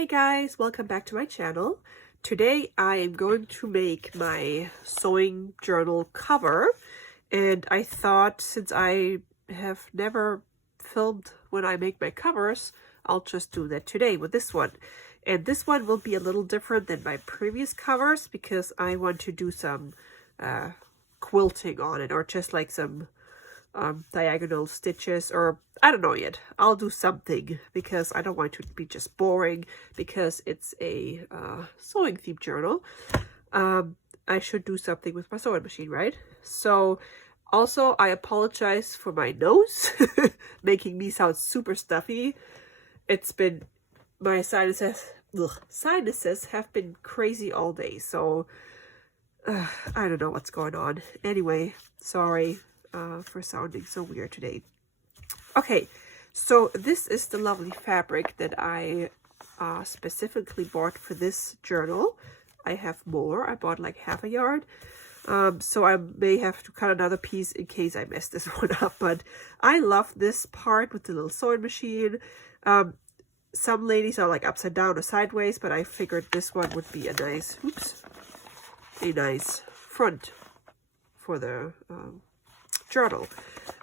Hi guys, welcome back to my channel. Today I am going to make my sewing journal cover, and I thought since I have never filmed when I make my covers, I'll just do that today with this one. And this one will be a little different than my previous covers because I want to do some quilting on it, or just like some diagonal stitches, or I don't know yet. I'll do something because I don't want it to be just boring because it's a sewing themed journal. I should do something with my sewing machine, right? So also I apologize for my nose making me sound super stuffy. It's been, my sinuses have been crazy all day, so I don't know what's going on. Anyway, sorry for sounding so weird today. Okay, so this is the lovely fabric that I specifically bought for this journal. I have more. I bought like half a yard. So I may have to cut another piece in case I mess this one up. But I love this part with the little sewing machine. Some ladies are like upside down or sideways, but I figured this one would be a nice, a nice front for the journal.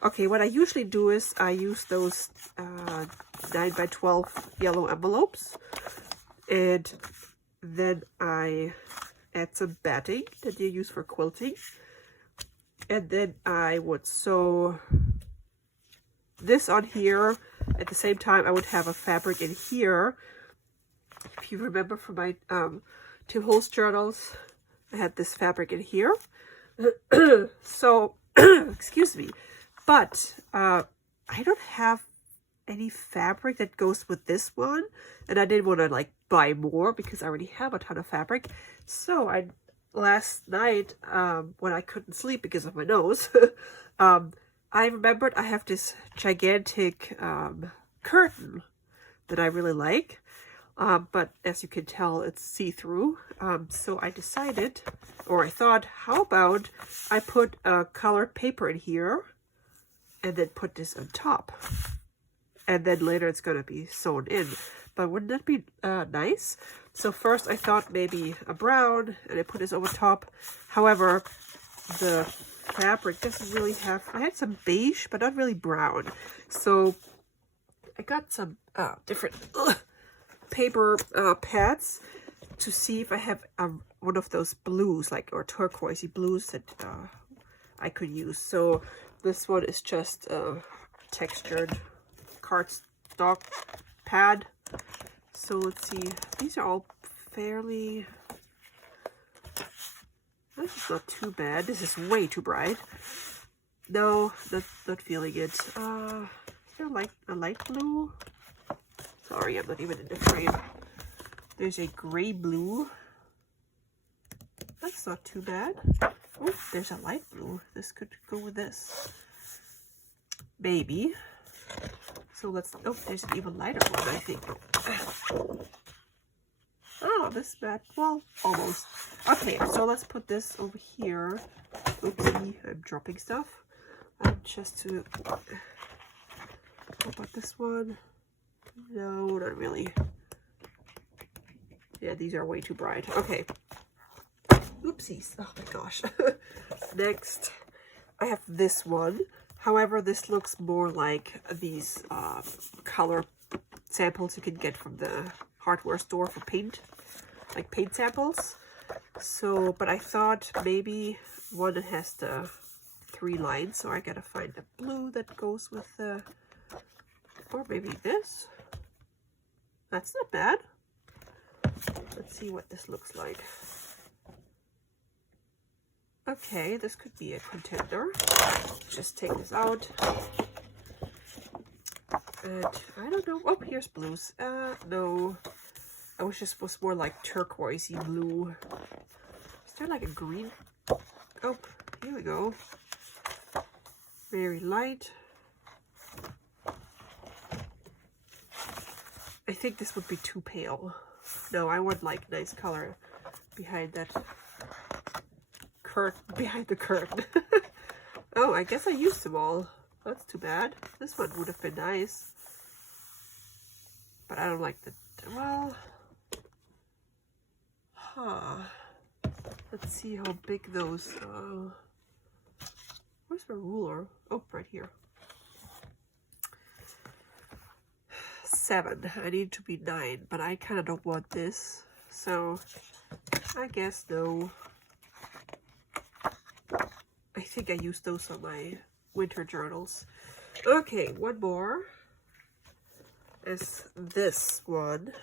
Okay, what I usually do is I use those 9x12 yellow envelopes, and then I add some batting that you use for quilting, and then I would sew this on here. At the same time, I would have a fabric in here. If you remember from my Tim Holtz journals, I had this fabric in here. So excuse me, but I don't have any fabric that goes with this one, and I didn't want to like buy more because I already have a ton of fabric. So last night when I couldn't sleep because of my nose, I remembered I have this gigantic curtain that I really like, but as you can tell, it's see-through. So I decided, or I thought, how about I put a colored paper in here and then put this on top, and then later it's gonna be sewn in. But wouldn't that be nice? So first I thought maybe a brown, and I put this over top. However, the fabric doesn't really have, I had some beige but not really brown, so I got some different paper pads to see if I have one of those blues, like, or turquoisey blues that I could use. So this one is just a textured cardstock pad. So let's see, these are all fairly, this is not too bad. This is way too bright. No, not feeling it. Is there like a light blue? Sorry, I'm not even in the frame. There's a gray blue. That's not too bad. Oh, there's a light blue. This could go with this. Maybe. So let's, oh, there's an even lighter one, I think. Oh, this bad. Well, almost. Okay, so let's put this over here. Oopsie, I'm dropping stuff. Just to, how about this one? No, not really. Yeah, these are way too bright. Okay. Oopsies. Oh my gosh. Next, I have this one. However, this looks more like these color samples you can get from the hardware store for paint, like paint samples. So, but I thought maybe one that has the 3 lines, so I gotta find the blue that goes with the, or maybe this. That's not bad. Let's see what this looks like. Okay, this could be a contender. Just take this out. And I don't know. Oh, here's blues. No. I wish this was more like turquoisey blue. Is there like a green? Oh, here we go. Very light. I think this would be too pale. No, I want like nice color behind that curtain, behind the curtain. Oh, I guess I used them all. That's too bad. This one would have been nice. But I don't like the, well, Let's see how big those, where's my ruler? Oh, right here. 7. I need to be 9, but I kind of don't want this, so I guess no. I think I used those on my winter journals. Okay, one more is this one.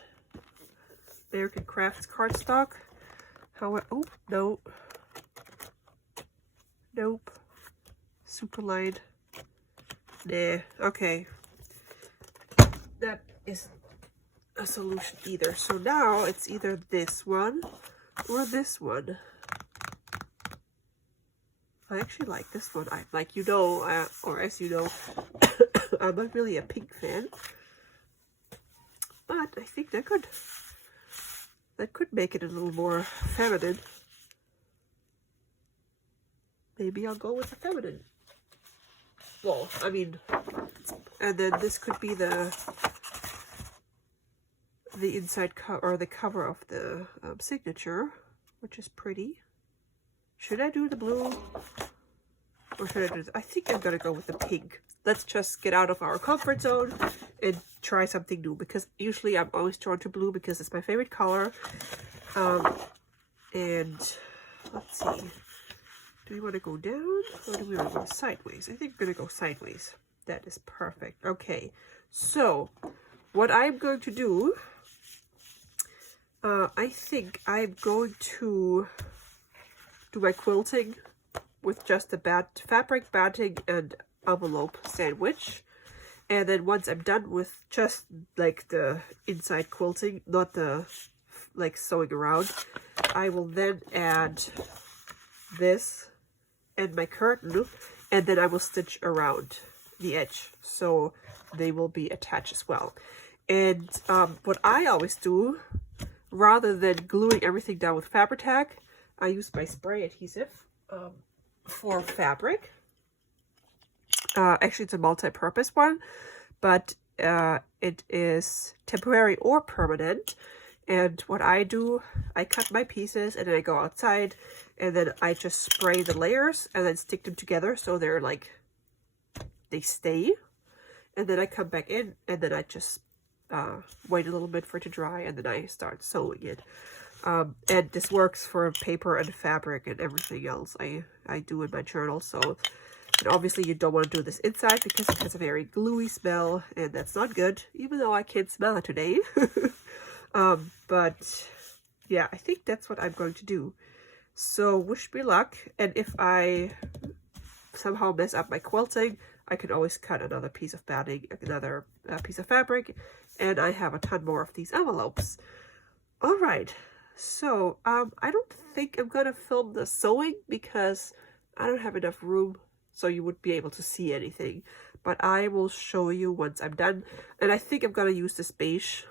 American Crafts cardstock. Oh, no. Nope. Super light. Nah, okay. That isn't a solution either. So now it's either this one or this one. I actually like this one. Like you know, or as you know, I'm not really a pink fan, but I think that could make it a little more feminine. Maybe I'll go with the feminine. Well, I mean, and then this could be the inside cover or the cover of the signature, which is pretty. Should I do the blue or should I do this? I think I'm gonna go with the pink. Let's just get out of our comfort zone and try something new, because usually I'm always drawn to blue because it's my favorite color. And let's see, do we want to go down or do we want to go sideways? I think we're gonna go sideways. That is perfect. Okay, so what I'm going to do, I think I'm going to do my quilting with just the fabric batting and envelope sandwich, and then once I'm done with just like the inside quilting, not the like sewing around, I will then add this and my curtain, and then I will stitch around the edge so they will be attached as well. And what I always do, rather than gluing everything down with Fabri-Tac, I use my spray adhesive for fabric. Actually, it's a multi-purpose one, but it is temporary or permanent. And what I do, I cut my pieces and then I go outside and then I just spray the layers and then stick them together so they're like, they stay. And then I come back in and then I just wait a little bit for it to dry and then I start sewing it. And this works for paper and fabric and everything else I do in my journal. So, and obviously you don't want to do this inside because it has a very gluey smell and that's not good, even though I can't smell it today. But yeah, I think that's what I'm going to do. So wish me luck. And if I somehow mess up my quilting, I can always cut another piece of batting, another piece of fabric, and I have a ton more of these envelopes. All right. So, I don't think I'm gonna film the sewing because I don't have enough room so you would be able to see anything. But I will show you once I'm done. And I think I'm gonna use this beige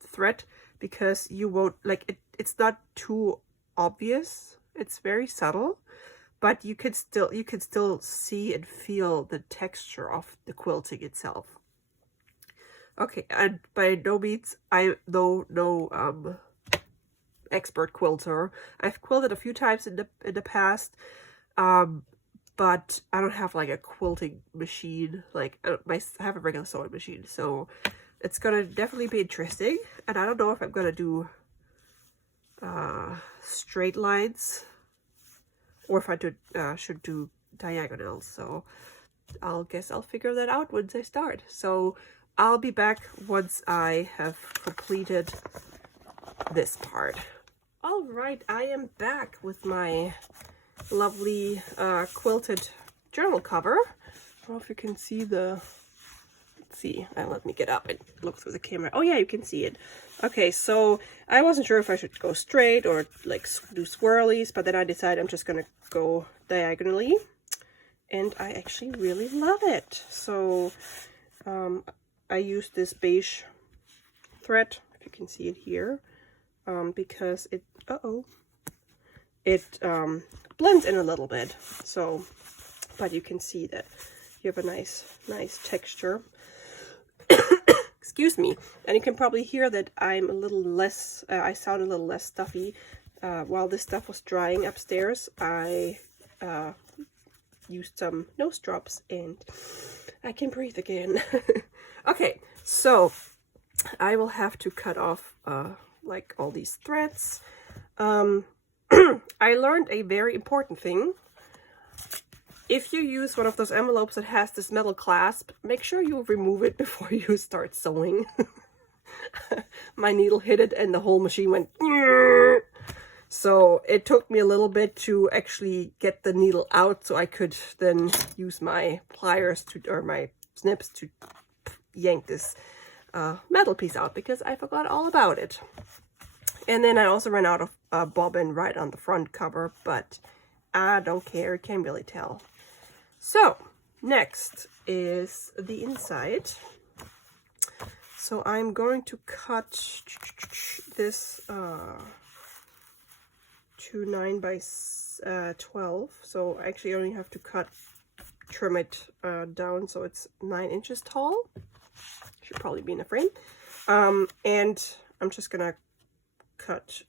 thread because you won't, like, it's not too obvious. It's very subtle, but you can still see and feel the texture of the quilting itself. Okay, and by no means, I know no expert quilter. I've quilted a few times in the past, but I don't have like a quilting machine. Like I have a regular sewing machine, so it's gonna definitely be interesting. And I don't know if I'm gonna do straight lines or if I should do diagonals. So I'll figure that out once I start. So I'll be back once I have completed this part. All right, I am back with my lovely quilted journal cover. I don't know if you can see the, let's see, let me get up and look through the camera. Oh yeah, you can see it. Okay, so I wasn't sure if I should go straight or like do swirlies, but then I decided I'm just gonna go diagonally, and I actually really love it. So I used this beige thread, if you can see it here, because it blends in a little bit. So, but you can see that you have a nice texture. Excuse me. And you can probably hear that I'm a little less, I sound a little less stuffy while this stuff was drying upstairs, I used some nose drops and I can breathe again. Okay, so I will have to cut off like all these threads. I learned a very important thing. If you use one of those envelopes that has this metal clasp, make sure you remove it before you start sewing. My needle hit it and the whole machine went. So it took me a little bit to actually get the needle out so I could then use my pliers to, or my snips to yank this metal piece out, because I forgot all about it. And then I also ran out of bobbin right on the front cover, but I don't care, you can't really tell. So next is the inside. So I'm going to cut this to 9 by 12. So I actually only have to trim it down so it's 9 inches tall. Should probably be in a frame. And I'm just gonna cut,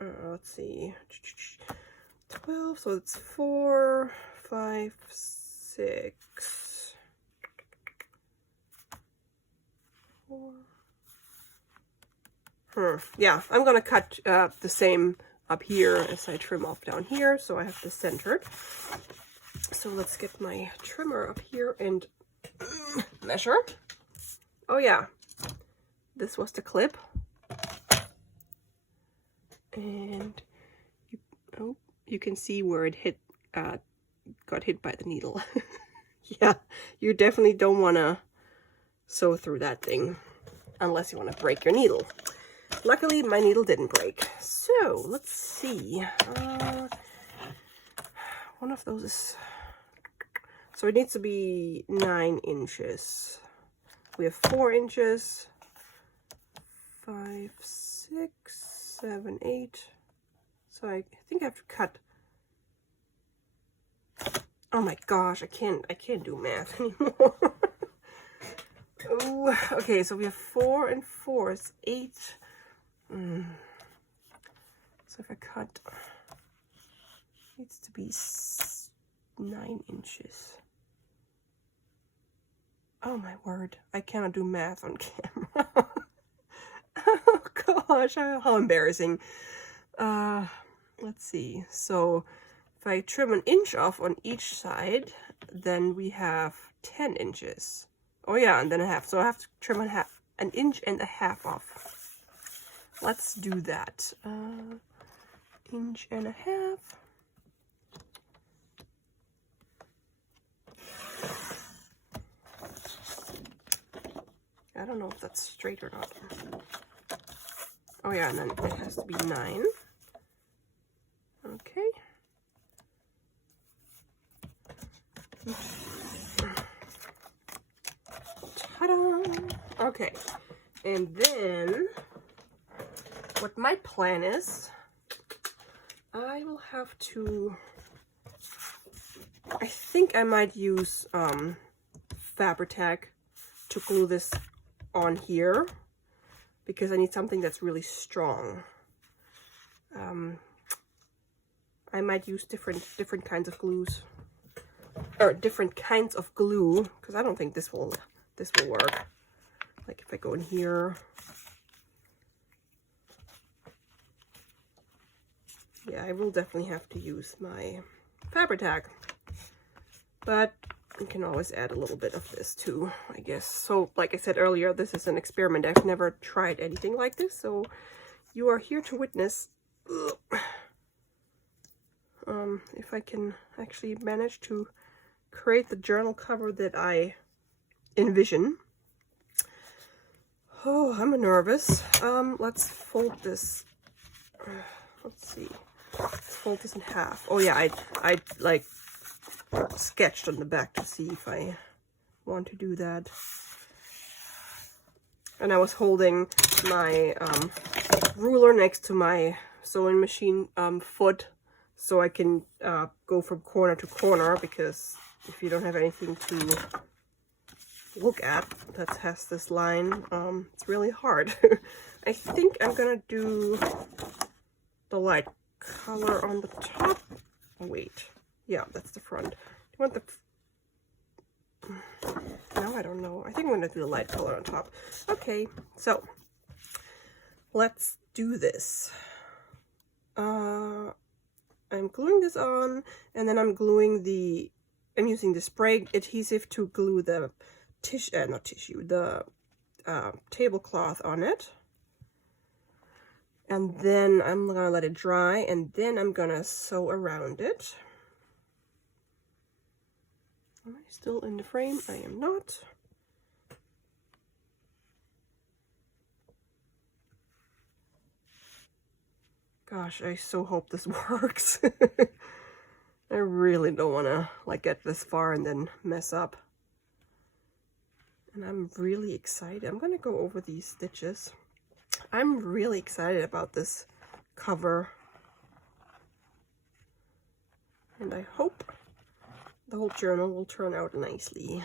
let's see, 12, so it's 4, 5, 6, 4. Yeah, I'm gonna cut the same up here as I trim off down here, so I have this centered. So let's get my trimmer up here and measure. Oh yeah, this was the clip. And you can see where it hit, got hit by the needle. Yeah, you definitely don't want to sew through that thing unless you want to break your needle. Luckily, my needle didn't break. So let's see. One of those is, so it needs to be 9 inches. We have 4 inches, 5, 6, 7, 8. So I think I have to cut. Oh my gosh, I can't do math anymore. Ooh, okay, so we have 4 and 4 is 8. So if I cut, it needs to be 9 inches. Oh my word, I cannot do math on camera. Oh gosh, how embarrassing. Let's see. So if I trim an inch off on each side, then we have 10 inches. Oh yeah, and then a half. So I have to trim an inch and a half off. Let's do that. Inch and a half. I don't know if that's straight or not. Oh yeah, and then it has to be 9. Okay. Ta-da! Okay, and then what my plan is, I will have to, I think I might use Fabri-Tac to glue this on here, because I need something that's really strong. I might use different kinds of glues, or different kinds of glue, because I don't think this will work. Like if I go in here, yeah, I will definitely have to use my Fabri-Tac, but you can always add a little bit of this too, I guess. So like I said earlier, this is an experiment. I've never tried anything like this, so you are here to witness. If I can actually manage to create the journal cover that I envision. Oh, I'm nervous. Let's fold this. Let's see. Fold this in half. Oh yeah, I like sketched on the back to see if I want to do that. And I was holding my ruler next to my sewing machine foot, so I can go from corner to corner, because if you don't have anything to look at that has this line, it's really hard. I think I'm gonna do the light color on the top. Wait, yeah, that's the front. Do you want the... No, I don't know. I think I'm gonna do the light color on top. Okay, so let's do this. I'm gluing this on, and then I'm using the spray adhesive to glue the tablecloth on it. And then I'm gonna let it dry, and then I'm gonna sew around it. Am I still in the frame? I am not. Gosh, I so hope this works. I really don't want to like get this far and then mess up. And I'm really excited. I'm going to go over these stitches. I'm really excited about this cover. And I hope the whole journal will turn out nicely.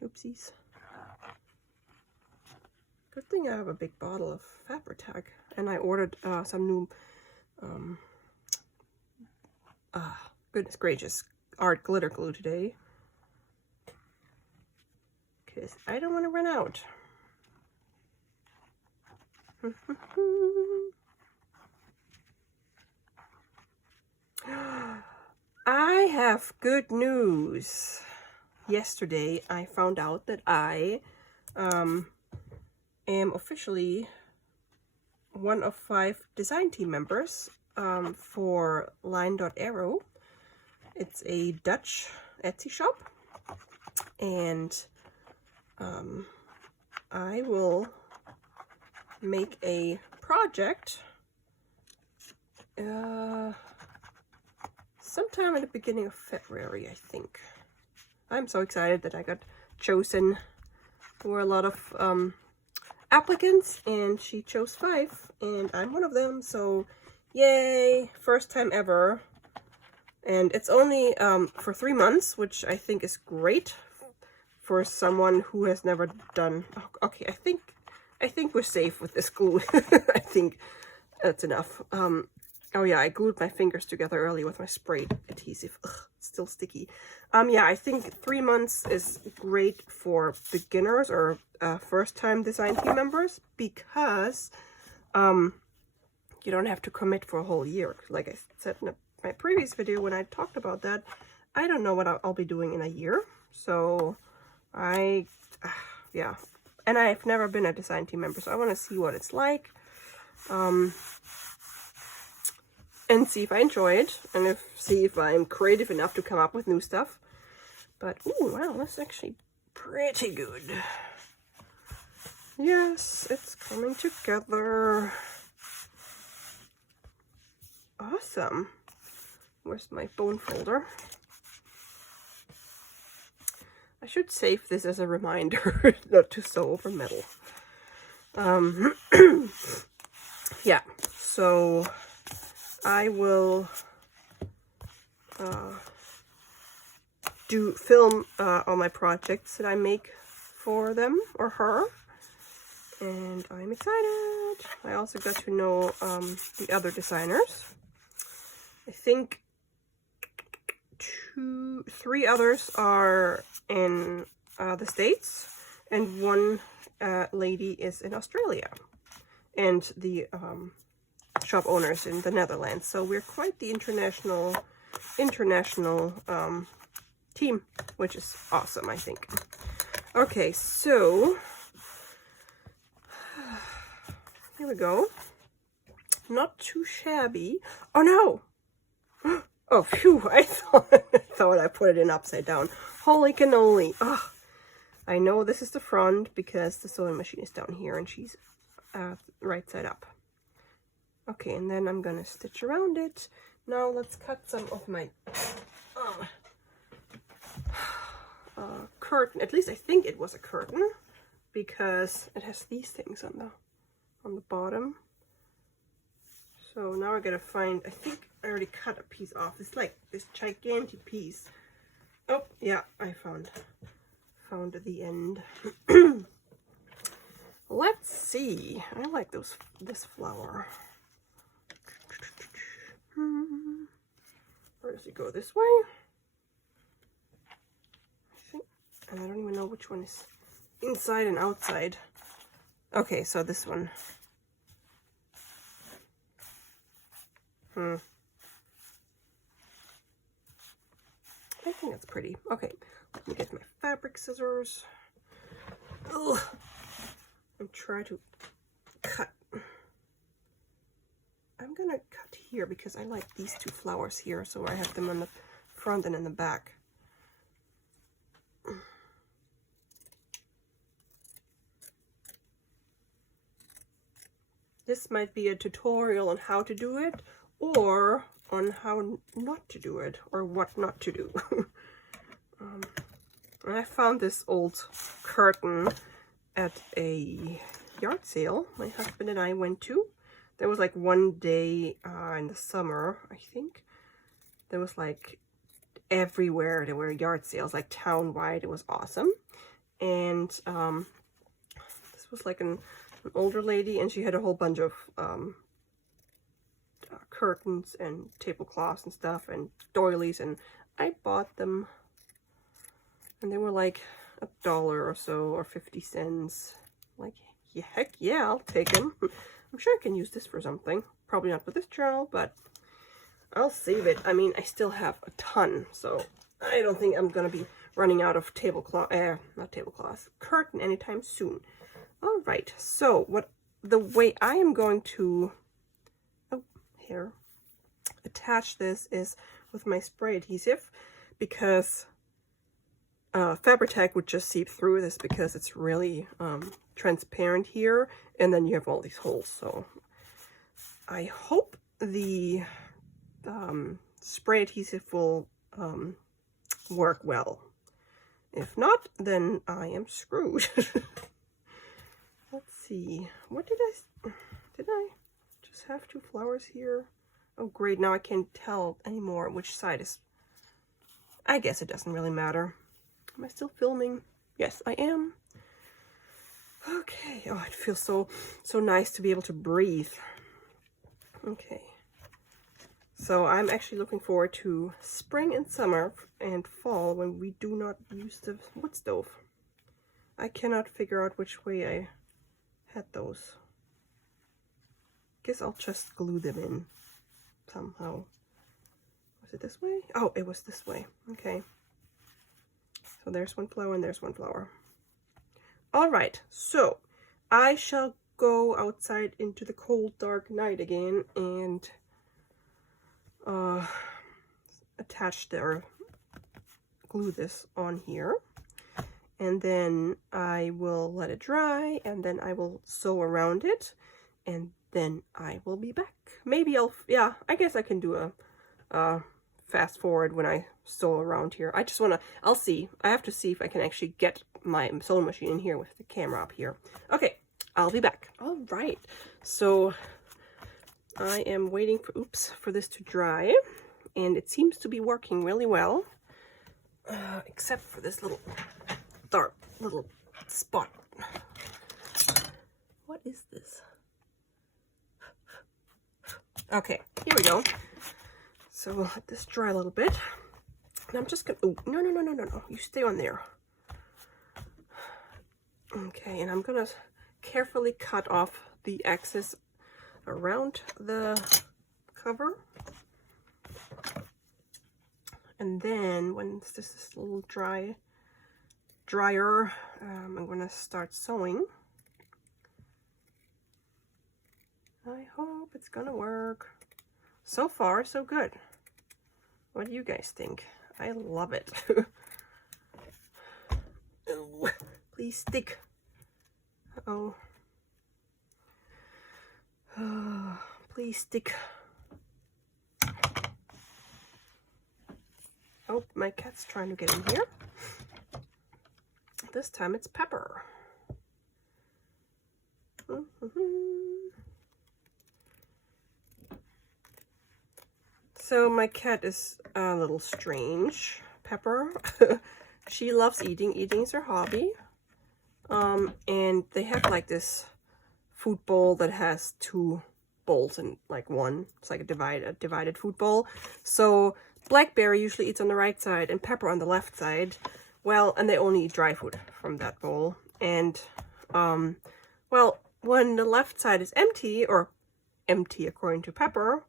Oopsies. Good thing I have a big bottle of Fabri-Tac. And I ordered some new, goodness gracious, art glitter glue today. Because I don't want to run out. I have good news. Yesterday I found out that I am officially one of 5 design team members for Line.Arrow. It's a Dutch Etsy shop, and I will make a project sometime in the beginning of February, I think. I'm so excited that I got chosen. There were a lot of applicants, and she chose 5, and I'm one of them, so yay, first time ever. And it's only for 3 months, which I think is great for someone who has never done... Oh, okay, I think we're safe with this glue. I think that's enough. Oh yeah, I glued my fingers together earlier with my spray adhesive. Ugh, it's still sticky. Yeah, I think 3 months is great for beginners or first-time design team members, because you don't have to commit for a whole year. Like I said in my previous video when I talked about that, I don't know what I'll be doing in a year. So yeah, and I've never been a design team member, so I want to see what it's like. And see if I enjoy it, and see if I'm creative enough to come up with new stuff. But, ooh, wow, that's actually pretty good. Yes, it's coming together. Awesome. Where's my bone folder? I should save this as a reminder not to sew over metal. Yeah, so I will film all my projects that I make for them or her, and I'm excited. I also got to know the other designers. I think 3 others are in the States, and 1 lady is in Australia, and the shop owners in the Netherlands. So we're quite the international team, which is awesome, I think. Okay, so here we go. Not too shabby. Oh no! Oh phew! I thought I put it in upside down. Holy cannoli! Oh, I know this is the front because the sewing machine is down here and she's right side up. Okay, and then I'm gonna stitch around it. Now let's cut some of my curtain. At least I think it was a curtain, because it has these things on the bottom. So now I gotta find, I think I already cut a piece off. It's like this gigantic piece. Oh yeah, I found the end. Let's see. I like this flower. Or does it go this way? I think, and I don't even know which one is inside and outside. Okay, so this one. I think that's pretty. Okay, let me get my fabric scissors. Ugh. I'm trying to cut. I'm gonna cut here because I like these two flowers here, so I have them on the front and in the back. This might be a tutorial on how to do it, or on how not to do it, or what not to do. I found this old curtain at a yard sale my husband and I went to. There was like one day in the summer, I think. There was like everywhere there were yard sales, like town-wide. It was awesome. And this was like an older lady, and she had a whole bunch of curtains and tablecloths and stuff and doilies, and I bought them, and they were like $1 or so, or 50 cents. Like, yeah, heck yeah, I'll take them. I'm sure I can use this for something. Probably not for this journal, but I'll save it. I mean, I still have a ton, so I don't think I'm gonna be running out of curtain anytime soon. All right, so the way I am going to attach this is with my spray adhesive, because Fabri-Tac would just seep through this because it's really transparent here, and then you have all these holes. So I hope the spray adhesive will work well. If not, then I am screwed. Let's see, what did I just have two flowers here? Oh great, now I can't tell anymore which side is. I guess it doesn't really matter. Am I still filming? Yes, I am. Okay, oh, it feels so nice to be able to breathe. Okay, so I'm actually looking forward to spring and summer and fall when we do not use the wood stove. I cannot figure out which way I had those. Guess I'll just glue them in somehow. Was it this way? Oh, it was this way. Okay. So there's one flower and there's one flower. All right, so I shall go outside into the cold, dark night again and attach or glue this on here. And then I will let it dry, and then I will sew around it, and then I will be back. Maybe I guess I can do a fast forward when I sew around here. I'll see. I have to see if I can actually get my sewing machine in here with the camera up here. Okay, I'll be back. All right, so I am waiting for this to dry, and it seems to be working really well, except for this little dark little spot. What is this? Okay, here we go. So we'll let this dry a little bit. And I'm just gonna, oh, no, you stay on there. Okay, and I'm gonna carefully cut off the excess around the cover. And then when this is a little drier, I'm gonna start sewing. I hope it's gonna work. So far, so good. What do you guys think? I love it. Oh, please stick. Uh-oh. Please stick. Oh, my cat's trying to get in here. This time it's Pepper. So my cat is a little strange, Pepper. She loves eating. Eating is her hobby. And they have like this food bowl that has two bowls in like one. It's like a divided food bowl. So Blackberry usually eats on the right side and Pepper on the left side. Well, and they only eat dry food from that bowl. And, well, when the left side is empty, or empty according to Pepper,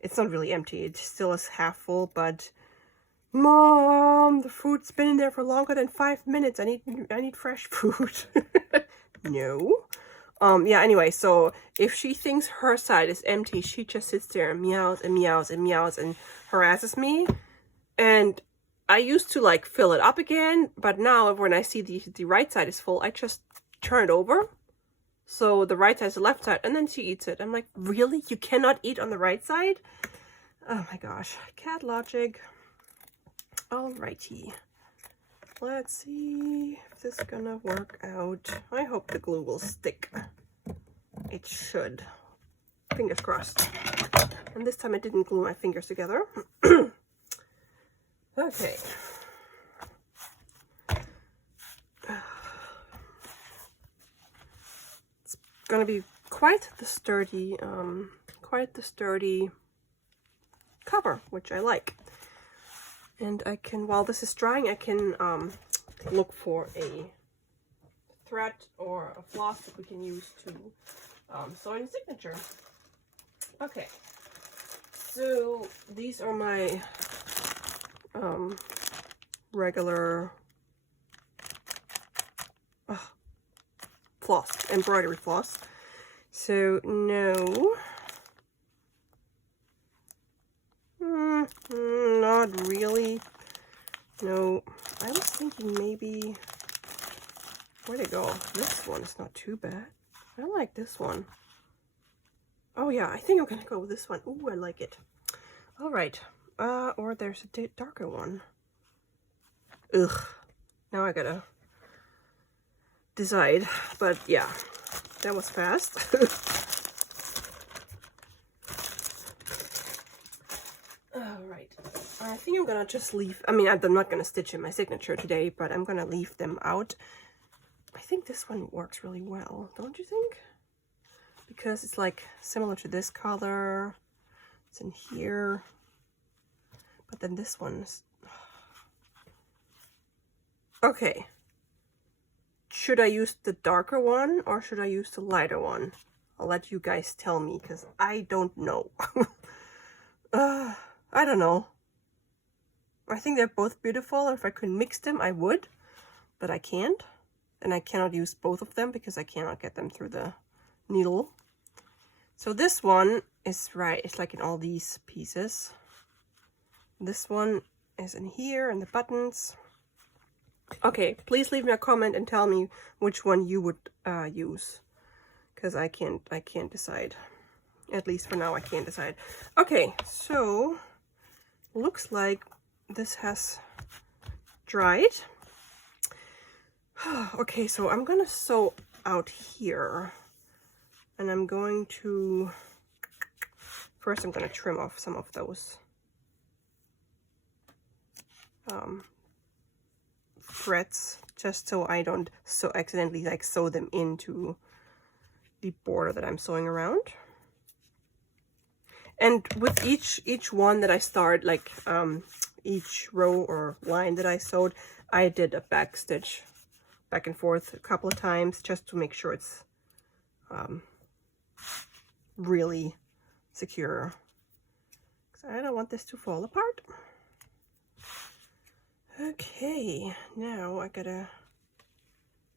it's not really empty. It still is half full, but Mom, the food's been in there for longer than 5 minutes. I need fresh food. No. Yeah, anyway, so if she thinks her side is empty, she just sits there and meows and meows and meows and harasses me. And I used to like fill it up again, but now when I see the right side is full, I just turn it over. So the right side is the left side, and then she eats it. I'm like, really? You cannot eat on the right side? Oh my gosh. Cat logic. Alrighty. Let's see if this is gonna work out. I hope the glue will stick. It should. Fingers crossed. And this time I didn't glue my fingers together. Okay. It's gonna be quite the sturdy cover, which I like. And I can, while this is drying, I can look for a thread or a floss that we can use to sew in signature. Okay, so these are my regular floss, embroidery floss. So no, not really. No, I was thinking maybe, where'd it go? This one is not too bad. I like this one. Oh yeah, I think I'm gonna go with this one. Ooh, I like it. All right. Or there's a darker one. Ugh. Now I gotta decide. But yeah, that was fast. Alright. I think I'm gonna just leave. I mean, I'm not gonna stitch in my signature today, but I'm gonna leave them out. I think this one works really well, don't you think? Because it's like similar to this color. It's in here. But then this one's... Okay. Should I use the darker one or should I use the lighter one? I'll let you guys tell me because I don't know. I don't know. I think they're both beautiful. If I could mix them, I would. But I can't. And I cannot use both of them because I cannot get them through the needle. So this one is right. It's like in all these pieces. This one is in here and the buttons. Okay, please leave me a comment and tell me which one you would use. Because I can't decide. At least for now I can't decide. Okay, so looks like this has dried. Okay, so I'm gonna sew out here. And I'm going to, first I'm gonna trim off some of those threads, just so I don't accidentally like sew them into the border that I'm sewing around. And with each one that I start, like each row or line that I sewed, I did a back stitch back and forth a couple of times just to make sure it's really secure, because I don't want this to fall apart. Okay, now I gotta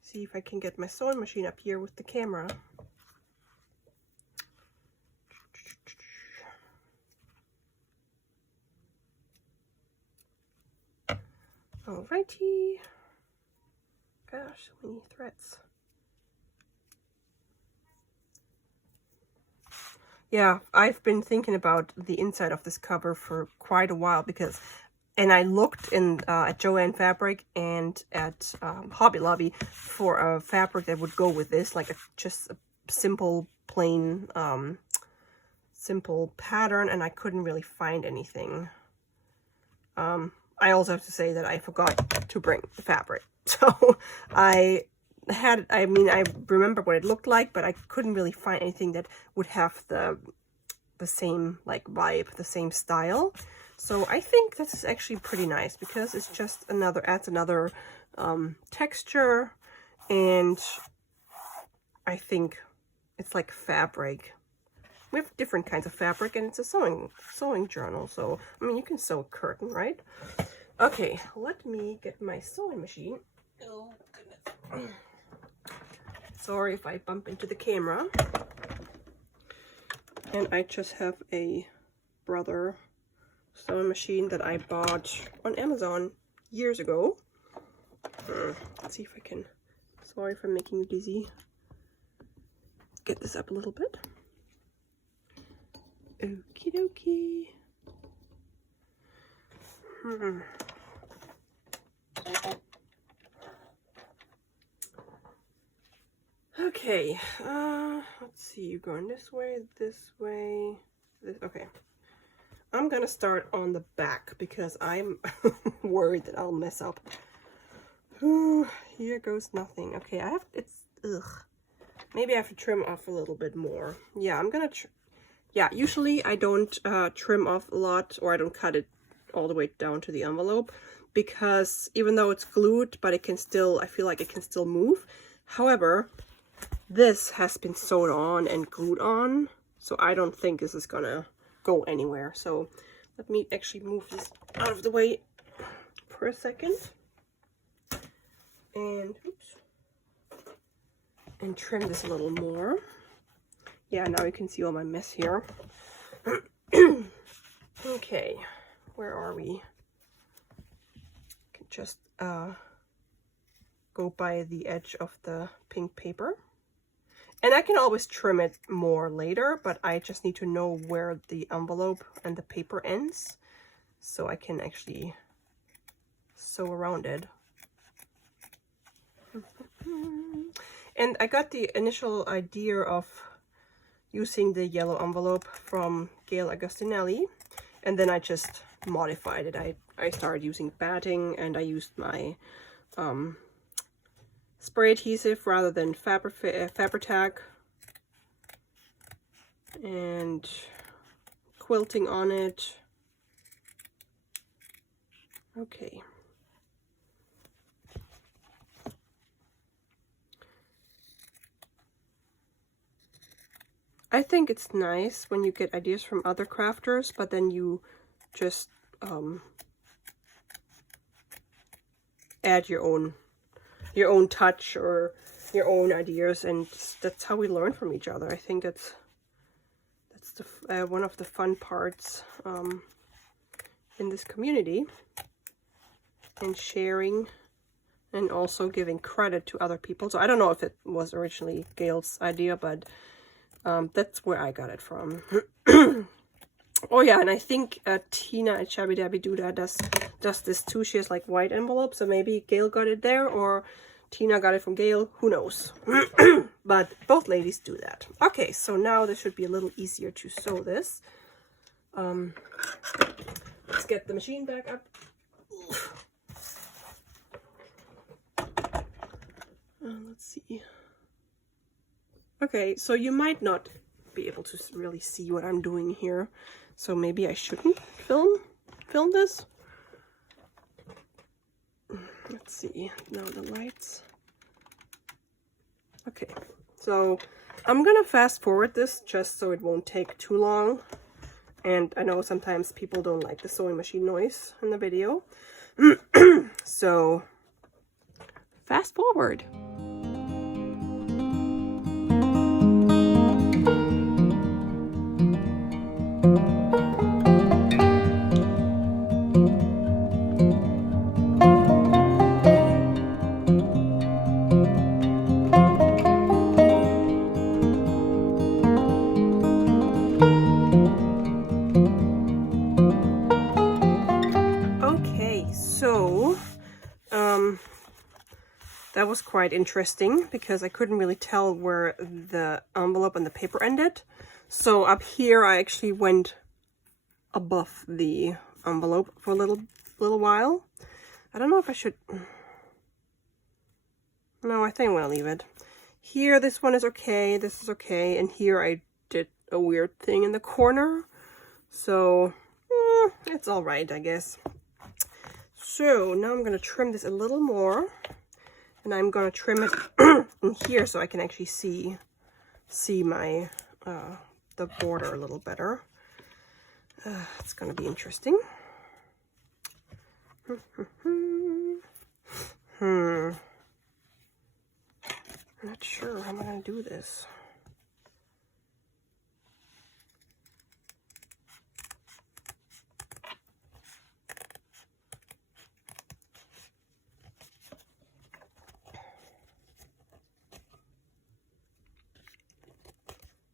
see if I can get my sewing machine up here with the camera. Alrighty. Gosh, so many threads. Yeah, I've been thinking about the inside of this cover for quite a while and I looked in at Joann Fabric and at Hobby Lobby for a fabric that would go with this, like just a simple, plain, simple pattern, and I couldn't really find anything. I also have to say that I forgot to bring the fabric, so I remember what it looked like, but I couldn't really find anything that would have the the same like vibe, the same style. So I think this is actually pretty nice because it's just adds another texture, and I think it's like fabric. We have different kinds of fabric, and it's a sewing journal. So I mean, you can sew a curtain, right? Okay, let me get my sewing machine. Oh goodness. Sorry if I bump into the camera. And I just have a Brother sewing machine that I bought on Amazon years ago. Let's see if I can, sorry for making you dizzy, get this up a little bit. Okie dokie. Okay, let's see, you're going this way, this. Okay. I'm gonna start on the back because I'm worried that I'll mess up. Ooh, here goes nothing. Okay, maybe I have to trim off a little bit more. Yeah, I'm gonna, yeah, usually I don't trim off a lot, or I don't cut it all the way down to the envelope, because even though it's glued, but it can still, I feel like it can still move. However, this has been sewed on and glued on, so I don't think this is gonna go anywhere. So let me actually move this out of the way for a second, and oops, and trim this a little more. Yeah, now you can see all my mess here. Okay, where are we? Can just go by the edge of the pink paper. And I can always trim it more later, but I just need to know where the envelope and the paper ends, so I can actually sew around it. And I got the initial idea of using the yellow envelope from Gail Agostinelli, and then I just modified it. I started using batting, and I used my spray adhesive rather than Fabri-Tac, and quilting on it. Okay. I think it's nice when you get ideas from other crafters, but then you just add your own touch or your own ideas, and that's how we learn from each other. I think that's the one of the fun parts in this community, and sharing and also giving credit to other people. So I don't know if it was originally Gail's idea, but that's where I got it from. Oh yeah, and I think Tina at Shabby Dabby Duda does this too. She has like white envelopes, so maybe Gail got it there, or Tina got it from Gail, who knows. But both ladies do that. Okay, so now this should be a little easier to sew this. Let's get the machine back up. Let's see. Okay, so you might not be able to really see what I'm doing here, so maybe I shouldn't film this. Let's see, now the lights. Okay, so I'm gonna fast forward this just so it won't take too long, and I know sometimes people don't like the sewing machine noise in the video. So fast forward. That was quite interesting because I couldn't really tell where the envelope and the paper ended. So up here I actually went above the envelope for a little while. I don't know if I should. No, I think I'm gonna leave it. Here this one is okay, this is okay, and here I did a weird thing in the corner. So it's all right, I guess. So now I'm gonna trim this a little more, and I'm gonna trim it in here so I can actually see my the border a little better. It's gonna be interesting. I'm not sure how I'm gonna do this.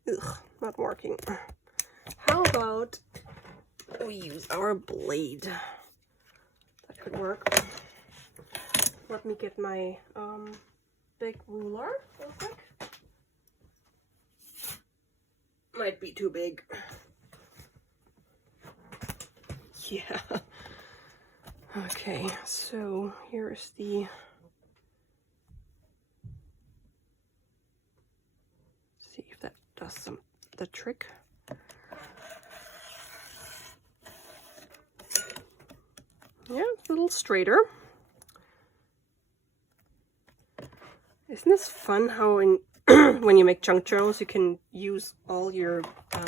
Ugh, not working. How about we use our blade? That could work. Let me get my big ruler real quick. Might be too big. Yeah. Okay, so here's the... see if that does the trick. Yeah, it's a little straighter. Isn't this fun how in when you make junk journals you can use all your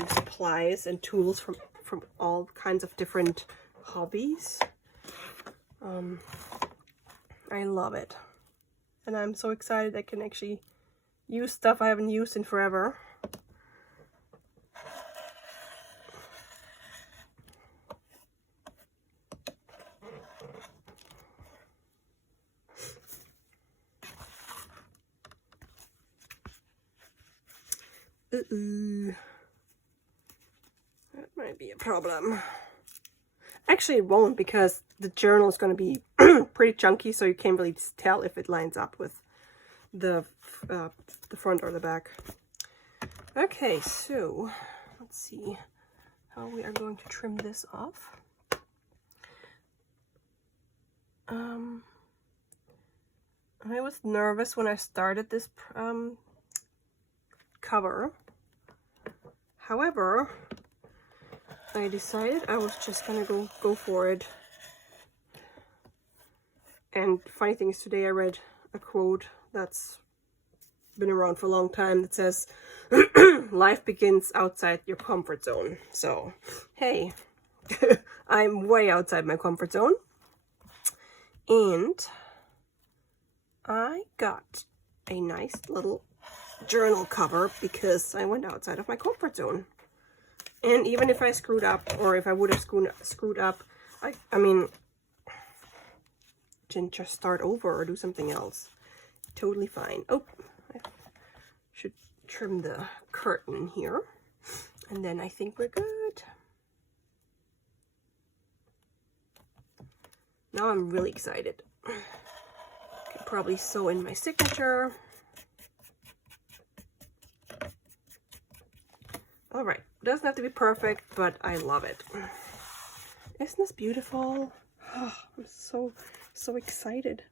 supplies and tools from all kinds of different hobbies? I love it. And I'm so excited I can actually use stuff I haven't used in forever. That might be a problem. Actually, it won't, because the journal is going to be pretty chunky, so you can't really tell if it lines up with the front or the back. Okay, so let's see how we are going to trim this off. I was nervous when I started this cover. However, I decided I was just gonna go for it. And funny thing is, today I read a quote that's been around for a long time that says, life begins outside your comfort zone. So, hey, I'm way outside my comfort zone. And I got a nice little journal cover because I went outside of my comfort zone. And even if I screwed up, or if I would have screwed up, I mean, didn't just start over or do something else. Totally fine. Oh, I should trim the curtain here. And then I think we're good. Now I'm really excited. Could probably sew in my signature. All right, doesn't have to be perfect, but I love it. Isn't this beautiful? Oh, I'm so excited.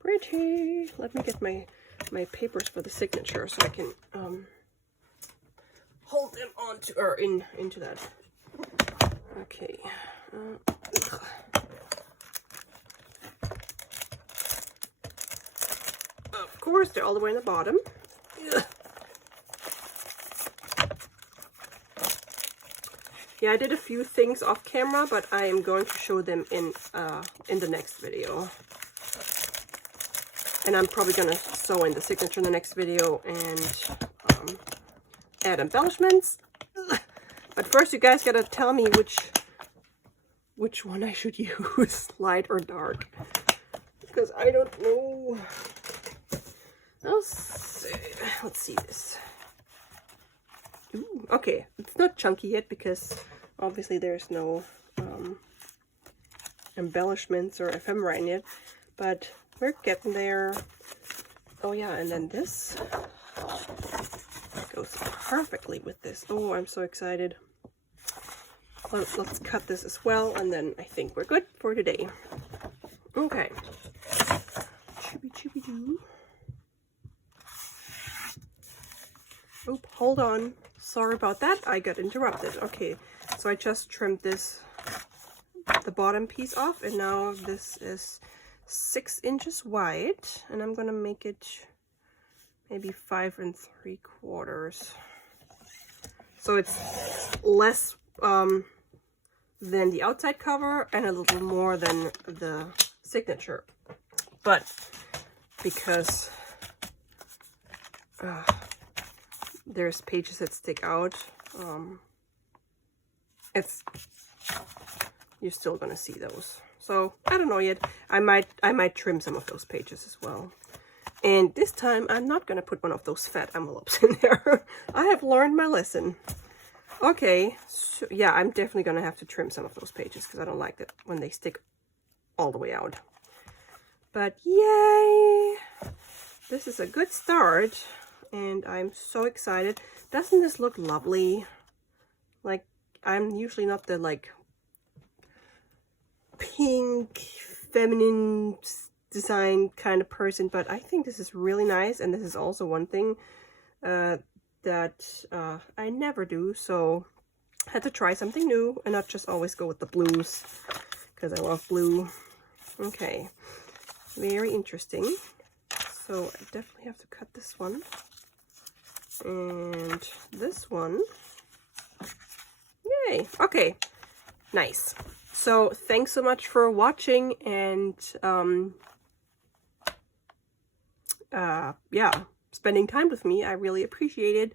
Pretty. Let me get my papers for the signature so I can hold them onto or into that. Okay. Of course, they're all the way in the bottom. Ugh. Yeah, I did a few things off camera, but I am going to show them in the next video. And I'm probably gonna sew in the signature in the next video and add embellishments. But first, you guys gotta tell me which one I should use, light or dark, because I don't know. Let's see this. Ooh, okay, it's not chunky yet because obviously there's no embellishments or ephemera in it, but we're getting there. Oh yeah, and then this goes perfectly with this. Oh, I'm so excited. Let's cut this as well, and then I think we're good for today. Okay. Chooby chooby doo. Oop, hold on. Sorry about that. I got interrupted. Okay, so I just trimmed this, the bottom piece off, and now this is 6 inches wide, and I'm gonna make it maybe 5 3/4. So it's less than the outside cover and a little more than the signature. But because there's pages that stick out, you're still gonna see those. So I don't know yet. I might trim some of those pages as well. And this time I'm not gonna put one of those fat envelopes in there. I have learned my lesson. Okay, so yeah, I'm definitely gonna have to trim some of those pages because I don't like it when they stick all the way out. But yay! This is a good start, and I'm so excited. Doesn't this look lovely? Like, I'm usually not the like pink, feminine design kind of person, but I think this is really nice, and this is also one thing that I never do, so I had to try something new and not just always go with the blues, because I love blue. Okay, very interesting. So I definitely have to cut this one and this one. Yay! Okay, nice. So thanks so much for watching, and yeah, spending time with me. I really appreciate it.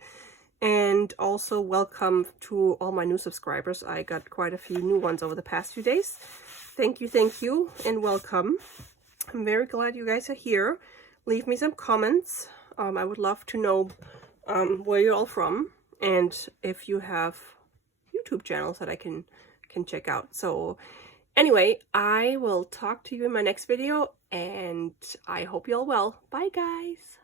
And also welcome to all my new subscribers. I got quite a few new ones over the past few days. Thank you, and welcome. I'm very glad you guys are here. Leave me some comments. I would love to know where you're all from, and if you have YouTube channels that I can check out. So anyway, I will talk to you in my next video, and I hope you're all well. Bye guys.